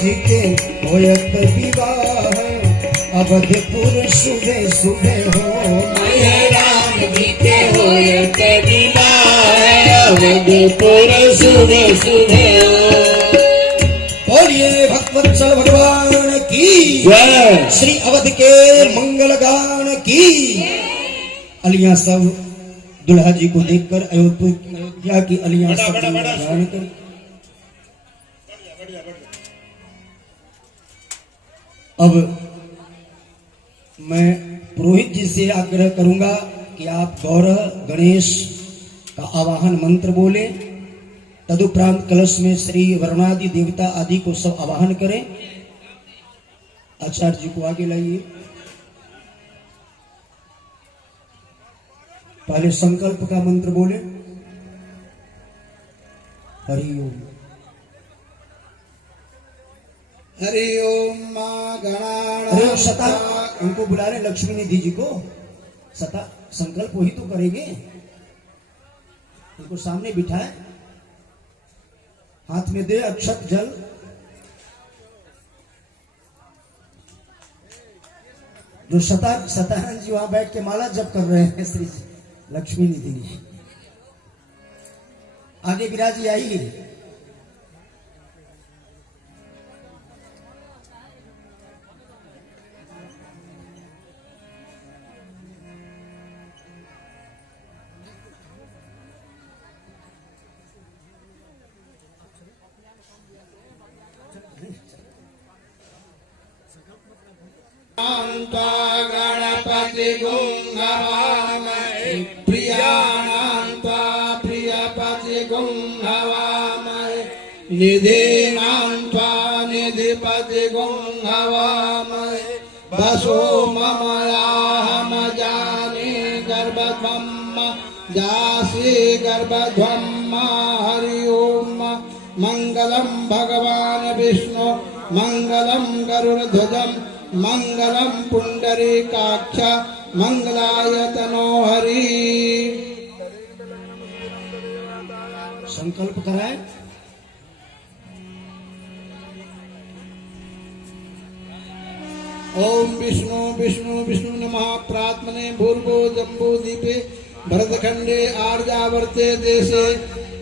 जी के होयत विवाह अवधपुर सुबह सुबह हो मैया राम जी के होयत विवाह अवधपुर सुबह सुबह हो। बोलिए भक्तवत्सल भगवान की जय। श्री अवध के मंगल गान की। अलियां सब दुल्हा जी को देखकर अयोध्या की अलियां सब गान कर। अब मैं पुरोहित जी से आग्रह करूंगा कि आप गौरव गणेश का आवाहन मंत्र बोले, तदुपरांत कलश में श्री वरुणादि देवता आदि को सब आवाहन करें। आचार्य जी को आगे लाइए। पहले संकल्प का मंत्र बोले। हरि ओम। हरि ओम मां गणानां। अरे सता उनको बुला रहे लक्ष्मी निधि जी को। सता संकल्प वही तो करेंगे। उनको सामने बिठाए, हाथ में दे अक्षत जल। जो सतानंद जी वहां बैठ के माला जप कर रहे हैं श्री लक्ष्मी निधि जी। आगे विराजी आइए। गणपति गुंहवामहे प्रियाणां प्रियपति गुंहवामहे निधीनां निधिपति गुंहवामहे वसो ममयाहम जाने गर्भध्वम् जासि गर्भध्वम्। हरि ओम। मंगलम भगवान विष्णु मंगलम गरुड़ध्वजम् मंगलम पुंडरीकाक्ष मंगलाय तनो हरि। संकल्प कराए। ओम विष्णु विष्णु विष्णु नमः प्रात्मने भूर्भो जम्बू दीपे भरतखंडे आर्यावर्ते देशे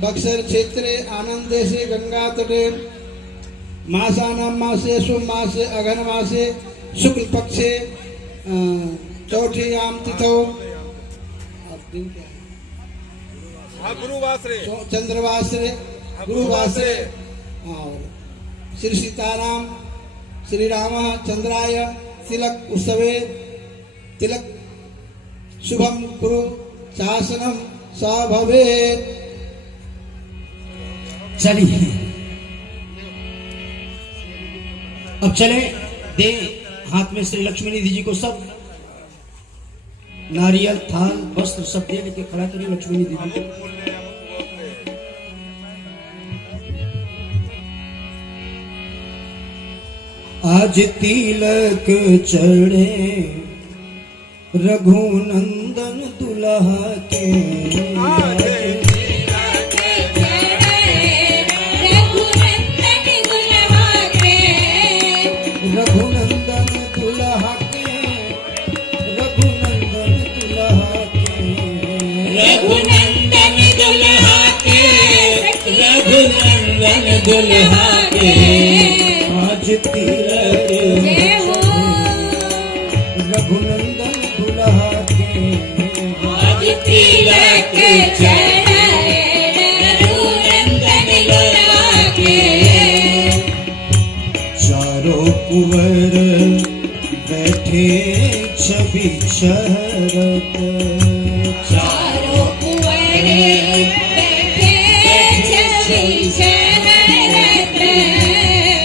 बक्सर क्षेत्रे आनंद देशे गंगा तटे मासानां मासे सुमासे अघन मासे शुक्ल पक्षे चौथीयां तिथौ चंद्रवासरे गुरुवासरे श्री सीताराम श्री रामचंद्राय तिलक उत्सवे तिलक शुभम कुरु शासनम स भवेत्। चलिए अब चले दे हाथ में श्री लक्ष्मी निधि जी को सब नारियल थाल वस्त्र सब दे लेके खड़ा करिए लक्ष्मी निधि जी को। आज तिलक चढ़े रघुनंदन दुल्हा के। दुल्हा के आज तिलक रघुनंदन दुल्हा के। आज तिलक चढ़े रघुनंदन दुल्हा के। चारों कुंवर बैठे छवि शरत। चारों कुंवर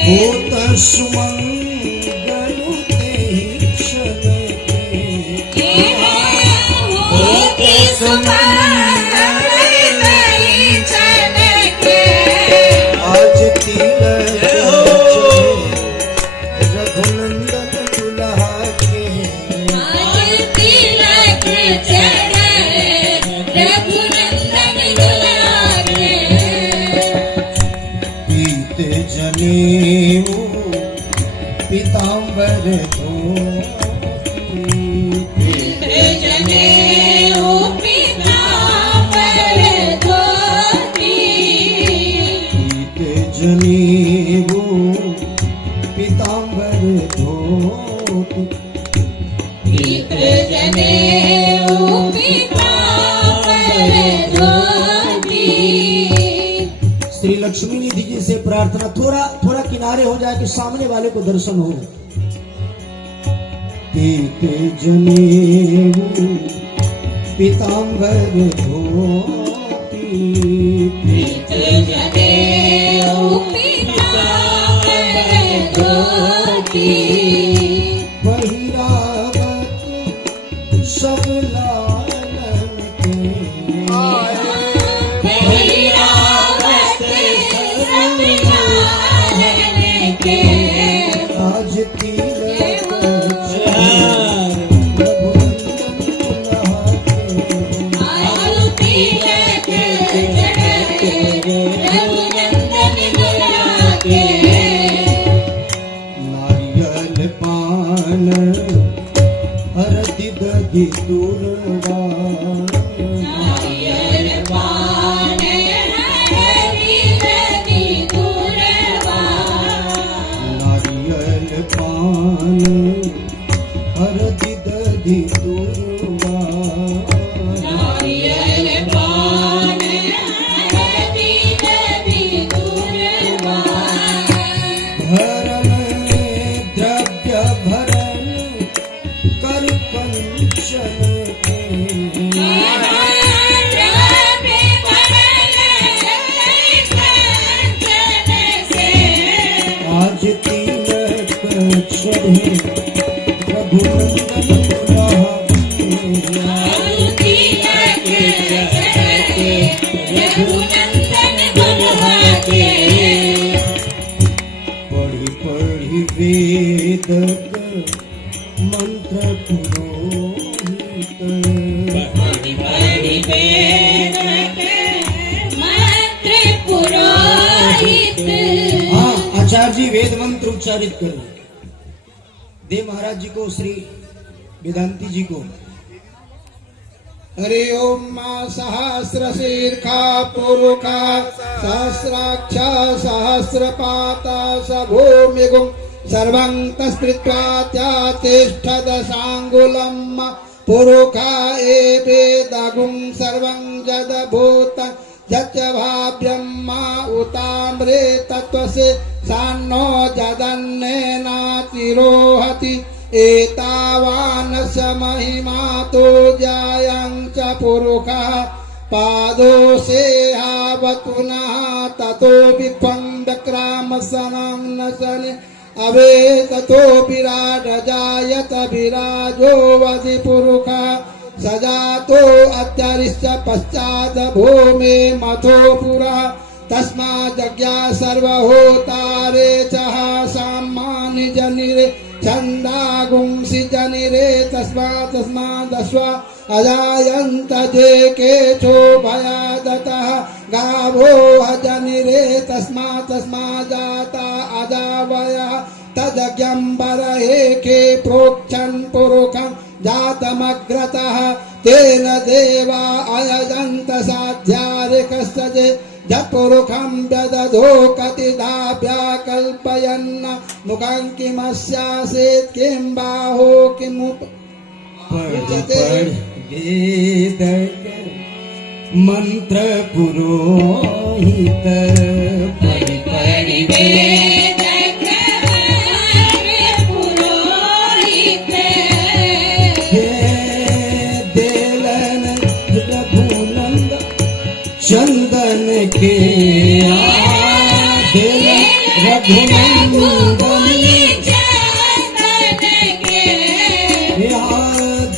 होत सुमंगल तेहि क्षण के। होत सुमंगल तेहि क्षण के। आज तिलक रघुनंदन दुल्हा के। आज तिलक चढ़े रघुनंदन दुल्हा के। बीते जनेऊ जनेऊ पीतांबर धोती जनेऊ पीतांबर धोती जनेऊ पीतांबर धोती। श्री लक्ष्मी निधि जी से प्रार्थना, थोड़ा थोड़ा किनारे हो जाए कि सामने वाले को दर्शन हो। पीते जनेऊ पीतांबर धोती जनेऊ पीतांबर धोती पहिरावत सब लालन के पहिरावत सब लालन के आज तिलक आयु तिलक चढ़ते रघुनंदन बुलाते नारियल पान हरदि दधि तुरवा नारियल पान हरि रवि दुर्वा नारियल पान हरदि दधि तुरवा नारियल पान हरि रवि दुर्वा भरण द्रव्य भरण कर कंचन के आज तिलक चढ़े रघुनंदन बुलाते। पढ़ी पढ़ी वेद मंत्र पुरोहित हाँ आचार्य जी वेद मंत्र उच्चारित करो। दे महाराज जी को, श्री वेदांती जी को। हरि ओम मां सहस्रशीर्षा पुरुषा सहस्राक्ष सहस्रपाता स भूमिगुं सर्वं तस्कृत्वा त्यातिष्ठदशाङ्गुलं पुरुषा एवेदगुं सर्वं जदभूतं यच्च भाव्यं मा उताम्रे तत्त्वसे सान्नो जदन्नेनातिरोहति एतावानस्य महिमा तो जायं च पुरुषः पादोऽसेहावतुनः ततो विपण्डक्रामसनं नशने अवे ततो विराजजायत विराजो वधिपुरुषः सजातो अत्यरिश्च पश्चात् भूमे मथो पुरा तस्माज्ज्ञा सर्वहोतारे चः सामानि जनिरे छन्दागुंसि जनिरे तस्मादस्व अजायन्त जे केचो भयादतः गावो अजनिरे तस्माजाता अजावयः तदज्ञम्बरहे के प्रोक्षन् पुरुषं जातमग्रतः तेन देवा अयजन्त साध्यारिकस्य जपुरुखं व्यदधो कतिधा व्याकल्पयन्न मुखं किमस्यासेत् किं बाहो किमुप पढ़ वेद मंत्र पुरोहित पढ़ वेद पुरोहित हे देलन रघुनंद चंदन के देलन रघुनंदन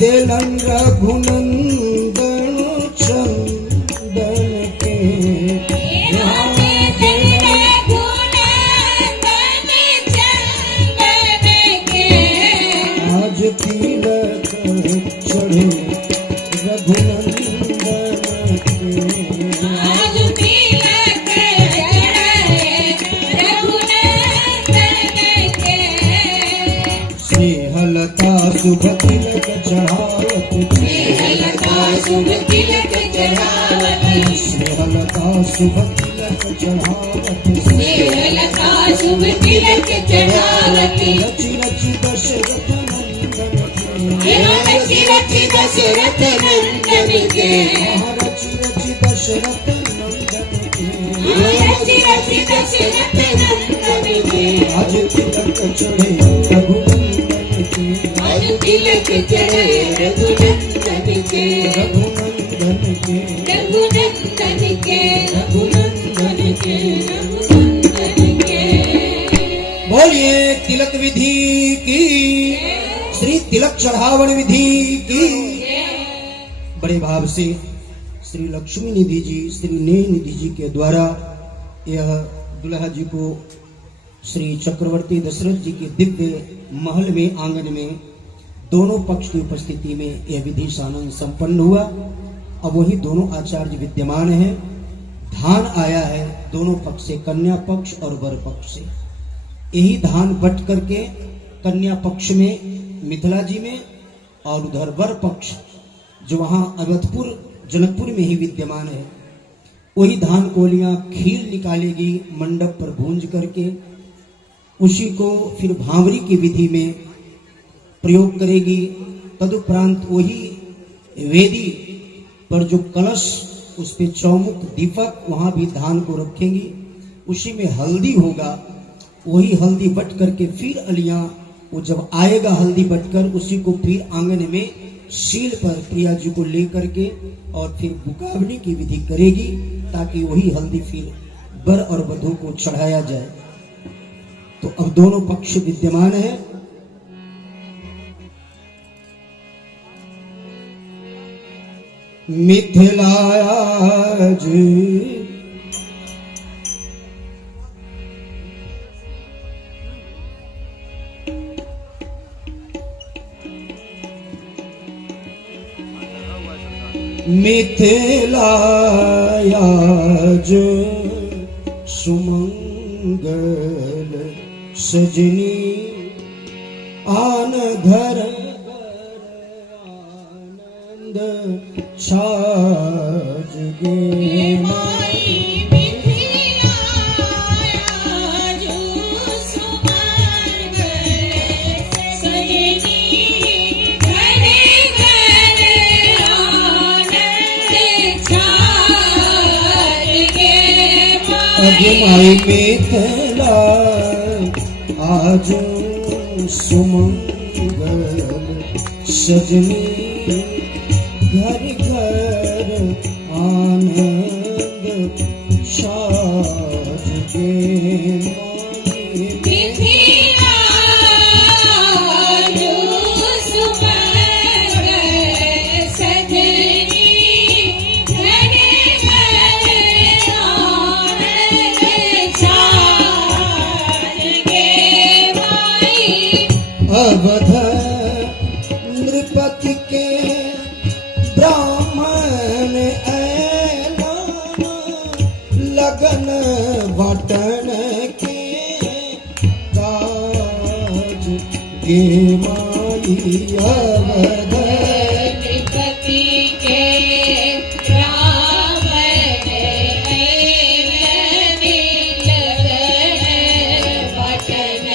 देलन रघुनंदन चंदन के आज तिलक चढ़े रघुनंदन के श्री शुभ तिलक चढ़ावत स्नेहलता शुभ तिलक चढ़ावत स्नेहलता शुभ तिलक चढ़ावत स्नेहलता शुभ तिलक चढ़ावत रचि रचि दशरथ नंदन के रचि रचि दशरथ नंदन के रचि रचि दशरथ नंदन के रचि रचि दशरथ नंदन के आज तिलक चढ़े रघुनंदन के आज तिलक चढ़े रघुनंदन के रघुनंदन के रघुनंदन के रघुनंदन के रघुनंदन के बोलिए तिलक विधि की श्री तिलक चढ़ावन विधि की बड़े भाव से श्री लक्ष्मी निधि जी श्री नेह निधि जी के द्वारा यह दुल्हा जी को श्री चक्रवर्ती दशरथ जी के दिव्य महल में आंगन में दोनों पक्ष की उपस्थिति में यह विधि सानंद संपन्न हुआ। अब वही दोनों आचार्य विद्यमान हैं। धान आया है दोनों पक्ष से, कन्या पक्ष और वर पक्ष से। यही धान बट करके कन्या पक्ष में मिथिला जी में और उधर वर पक्ष जो वहां अवधपुर जनकपुर में ही विद्यमान है, वही धान कोलियां खीर निकालेगी मंडप पर भूंज करके, उसी को फिर भांवरी की विधि में प्रयोग करेगी। तदुपरांत वही वेदी पर जो कलश उस पे चौमुख दीपक वहां भी धान को रखेंगी, उसी में हल्दी होगा। वही हल्दी बट करके फिर अलियां वो जब आएगा हल्दी बटकर उसी को फिर आंगन में शील पर प्रिया जी को लेकर के और फिर मुकाबले की विधि करेगी ताकि वही हल्दी फिर वर और वधू को चढ़ाया जाए। तो अब दोनों पक्ष विद्यमान है। मिथिलाज मिथिलाज सुमंगल सजनी आन घर आनंद छाज गे माई मिथिला जो सुमंगल सजनी घरे घरे आनंद छाज गे माई मिथिला आज सुमंगल सजनी घर घर आनंद छाज गे मिथिला जो सुमंगल सजनी घरे घरे आनंद छाज गे माई अवध नृपति के ब्राह्मण ऐलान लगन बटन के काज गे माई अवध नृपति के ब्राह्मण ऐलनि लगन बटन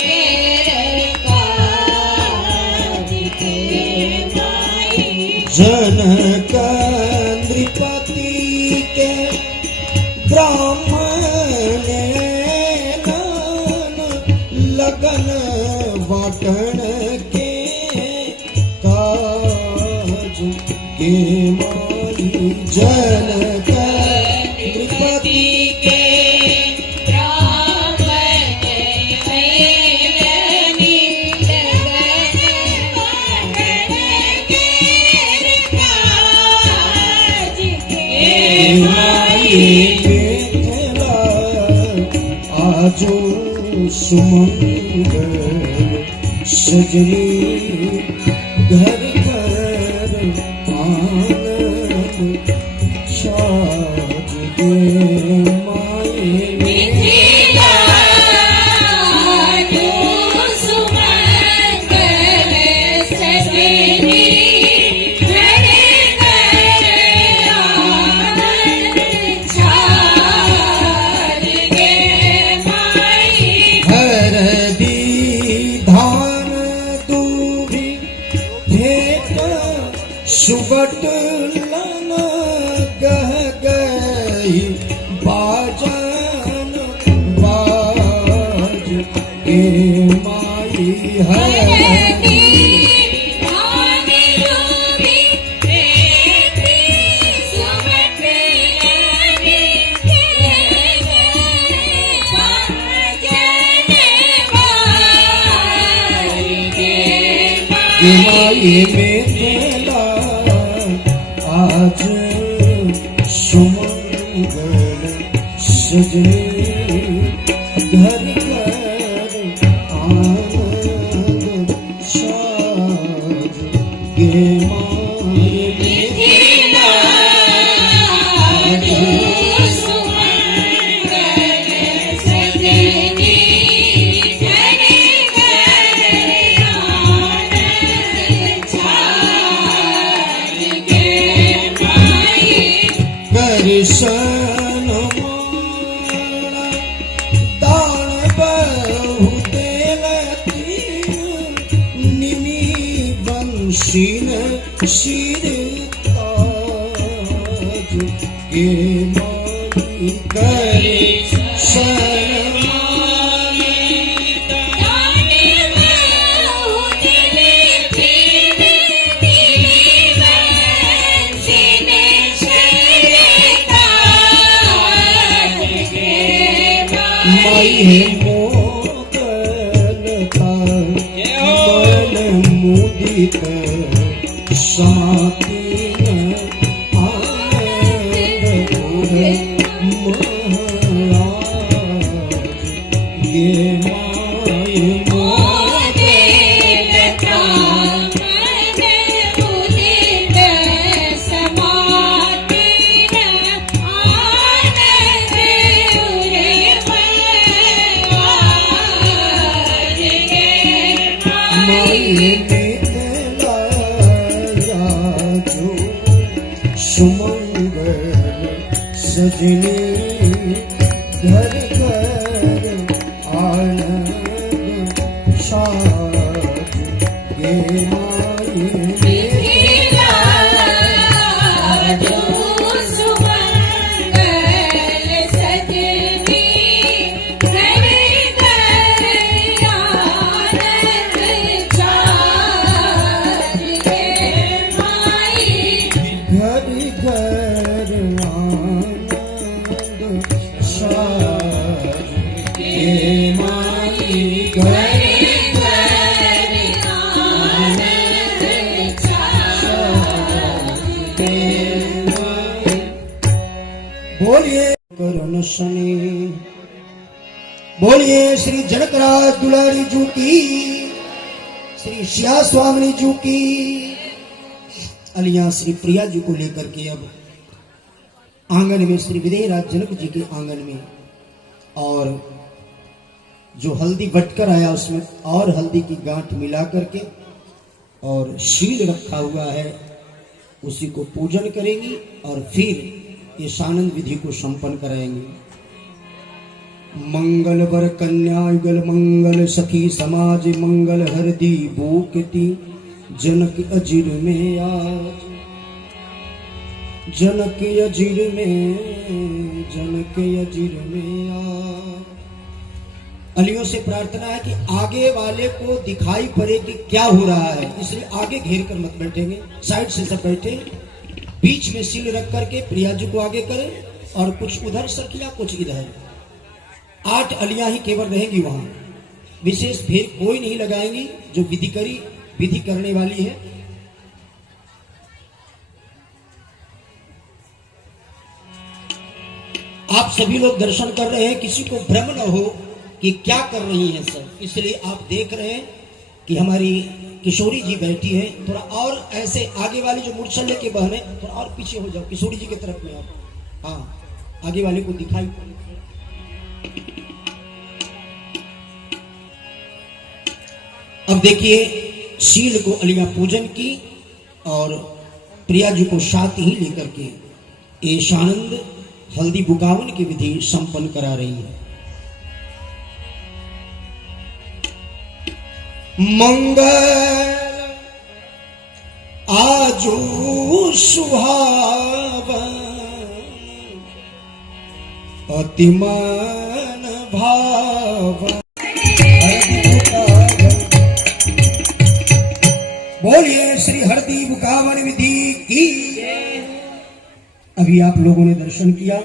के काज गे माई जनक नृपति के ब्राह्मण ऐलान लगन बटन के काज गे माई जनक नृपति के ब्राह्मण ऐलनि लगन बटन के काज गे माई मिथिला आजो सुमंगल सजनी घर घर आनंद छाज गे माई मिथिला जो सुमंगल बाजन बाज के माई है माई में तेला आज सुमंगल सजने घर घर आनंद साज गे माई में तेला आज दर्शन माण दान बहु देलती निमी बंशीन शिर ताज के माई दर्शन माई है मोदलता मन मुदित समातीन आनंद महाराज ये माई मोदलता सुमंगल सजने घर घर आनंद साज गे माई घर आनंद साज गे माई घर बोलिए करुण शनि बोलिए श्री जनकराज दुलारी जू की श्री श्या स्वामी जू की अलिया श्री प्रिया जी को लेकर के अब आंगन में श्री विदेहराज जनक जी के आंगन में और जो हल्दी बटकर आया उसमें और हल्दी की गांठ मिला करके और शील रखा हुआ है उसी को पूजन करेंगी और फिर ये सानंद विधि को संपन्न कराएंगे। मंगल वर कन्या युगल मंगल सखी समाज मंगल हरदी बूकती जनक अजीर में आज जनक अजीर में आज। अलियों से प्रार्थना है कि आगे वाले को दिखाई पड़े कि क्या हो रहा है, इसलिए आगे घेर कर मत बैठेंगे, साइड से सब बैठे, बीच में सील रख करके प्रिया जी को आगे करें और कुछ उधर सखिया कुछ इधर। 8 अलियां ही केवल रहेंगी वहां, विशेष भीड़ कोई नहीं लगाएंगी जो विधि करने वाली है। आप सभी लोग दर्शन कर रहे हैं, किसी को भ्रम न हो कि क्या कर रही हैं सब, इसलिए आप देख रहे हैं कि हमारी किशोरी जी बैठी हैं। थोड़ा और ऐसे आगे वाली जो मूर्छल्य के बहने थोड़ा और पीछे हो जाओ, किशोरी जी की तरफ में आप, हाँ आगे वाले को दिखाई। अब देखिए शील को अलिया पूजन की और प्रिया जी को साथ ही लेकर के ये सानंद हल्दी बुकावन की विधि संपन्न करा रही है। मंगल आजू सुहावन तिमन भाव। बोलिए श्री हरदीप कांवड़ विधि की। अभी आप लोगों ने दर्शन किया,